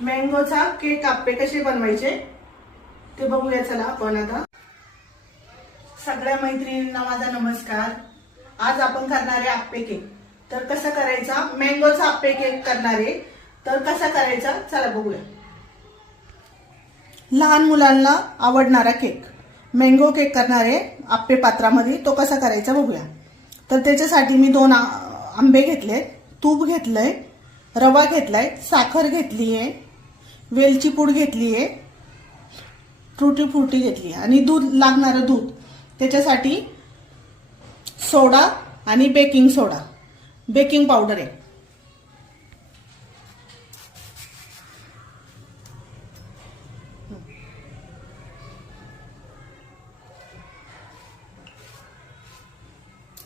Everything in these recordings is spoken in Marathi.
मँगोचा केक आप्पे कसे बनवायचे ते बघूया चला आपण आता। सगळ्या मैत्रिणींना माझा नमस्कार। आज आपण करणार आहे आप्पे केक। तर कसा करायचा, मँगोचा आप्पे केक करणार आहे, तर कसा करायचा चला बघूया। लहान मुलांना आवडणारा केक, मँगो केक करणार आहे आप्पे पात्रामध्ये। तो कसा करायचा बघूया। तर त्याच्यासाठी मी 2 आंबे घेतले, तूप घेतलंय, रवा घेतलाय, साखर घेतली आहे, वेलची पूड घेतली आहे, टूटी फ्रुटी घेतली आणि दूध, लागणारं दूध। त्याच्यासाठी सोडा आणि बेकिंग सोडा, बेकिंग पावडर आहे।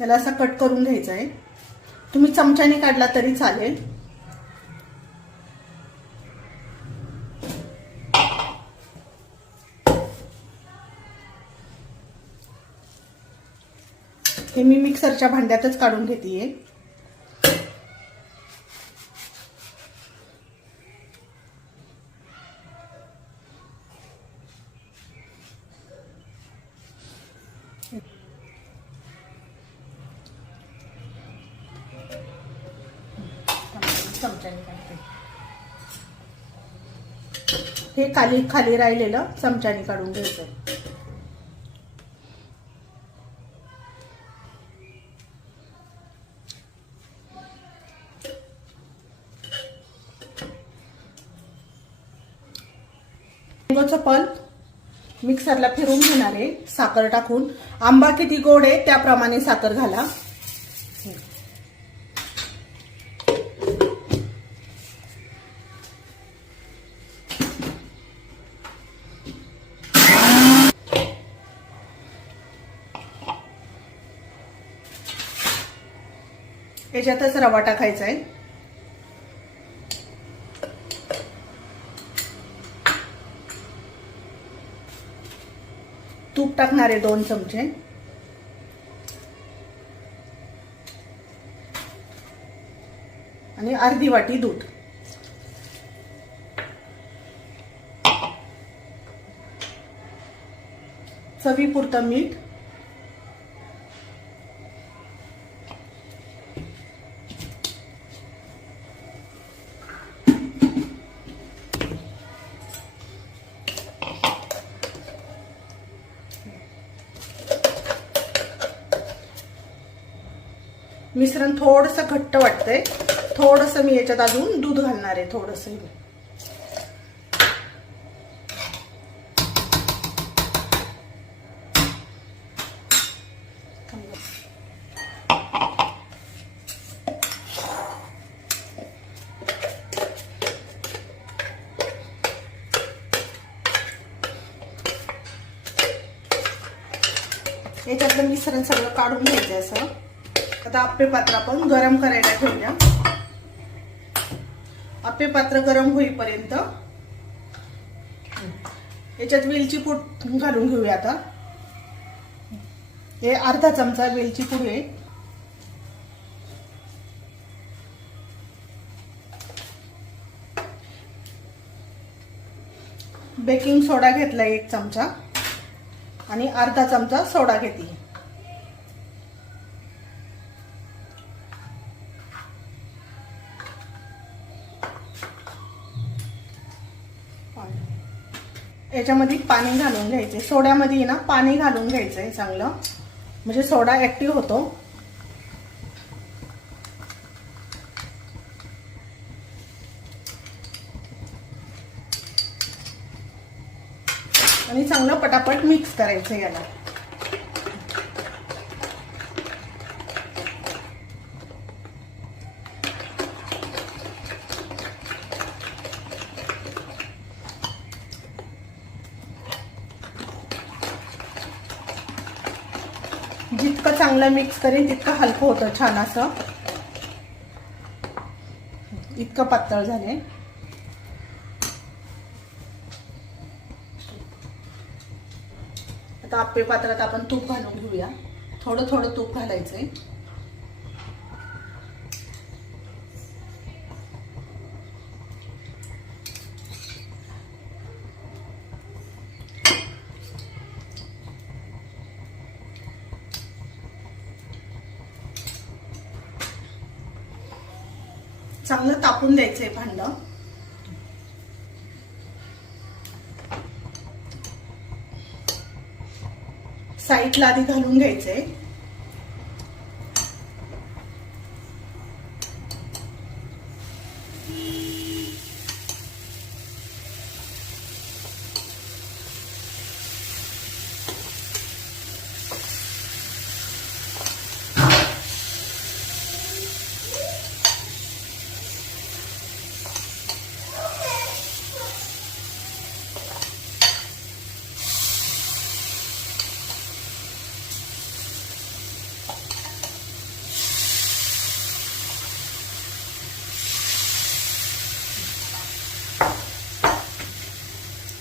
याला असं कट करून घ्यायचं आहे। तुम्ही चमच्याने काढला तरी चालेल। हे मी मिक्सरच्या भांड्यातच काढून घेतेय। चमच्याने काढते, हे खाली खाली राहिलेलं चमच्याने काढून घ्यायचं। मँगोचं पल्प मिक्सरला फिरून घेणार आहे साखर टाकून। आंबा किती गोड आहे त्याप्रमाणे साखर घाला। याच्यातच रवा टाकायचा आहे। तूप टाकणार आहे 2 चमचे आणि अर्धी वाटी दूध। चवीपुरतं मीठ, मिश्रण थोडंसं घट्ट वाटतंय, थोडंसं मी याच्यात अजून दूध घालणार आहे थोडंसं। याच्यातलं मिश्रण सगळं काढून घ्यायचं असं। आता आप्पे पात्र आपण गरम करायला ठेवूया। आप्पे पात्र गरम होईपर्यंत याच्यात वेलची पूड घालून घेऊया। आता हे अर्धा चमचा वेलची पूड आहे, बेकिंग सोडा घेतला 1 चमचा आणि अर्धा चमचा सोडा घेतली। याच्यामध्ये पाणी घालून घ्यायचे, सोड्यामध्ये ना पाणी घालून घ्यायचंय चांगलं, म्हणजे सोडा ऍक्टिव्ह होतो। आणि चांगलं पटापट मिक्स करायचं याला। जितकं चांगलं मिक्स करेल तितकं हलकं होतं छान असं। इतकं पातळ झाले। आता आप्पे पात्रात आपण तूप घालून घेऊया। थोडं थोडं तूप घालायचंय। चांगलं तापून द्यायचंय भांडं. साईडला आधी घालून घ्यायचंय.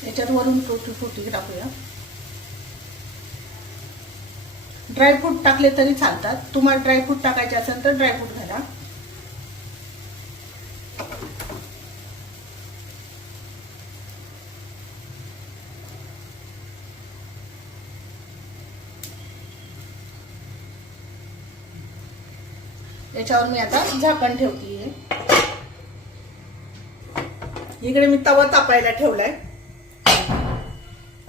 याच्यात वरून फ्रुटी टाकूया. ड्रायफ्रूट टाकले तरी चालतात. तुम्हाला ड्रायफ्रूट टाकायचे असेल तर ड्रायफ्रूट घाला. याच्यावर मी आता झाकण ठेवतीये. इकडे मी तवा तापायला ठेवलाय.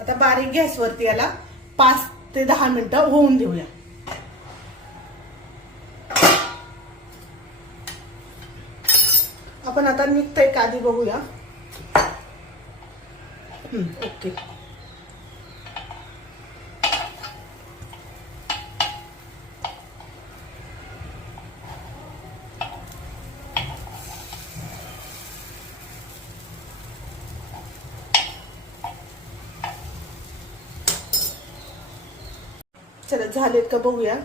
आता बारीक गॅसवरती याला 5 ते 10 मिनिटं होऊन देऊया. आपण आता निघतंय का आधी बघूया. ओके. चला झालेत का बघूया.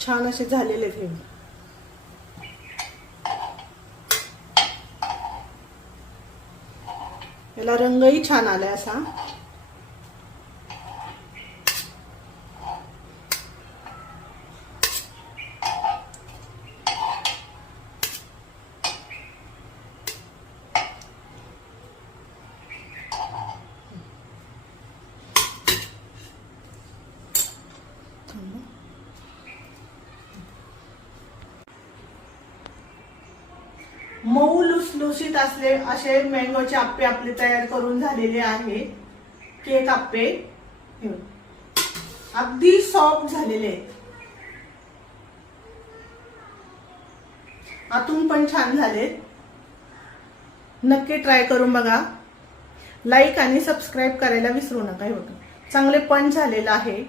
छान असे झालेले आहेत हे. याला रंगही छान आलाय असा. मऊ लुसलुशीत असले असे मँगोचे आप्पे आपले तयार करून झालेले आहे. केक आप्पे अगदी सॉफ्ट झालेले आहेत. आतून पण छान झाले. नक्की ट्राय करून बघा. लाईक आणि सबस्क्राईब करायला विसरू नका. हे बघा चांगले पण झालेलं आहे.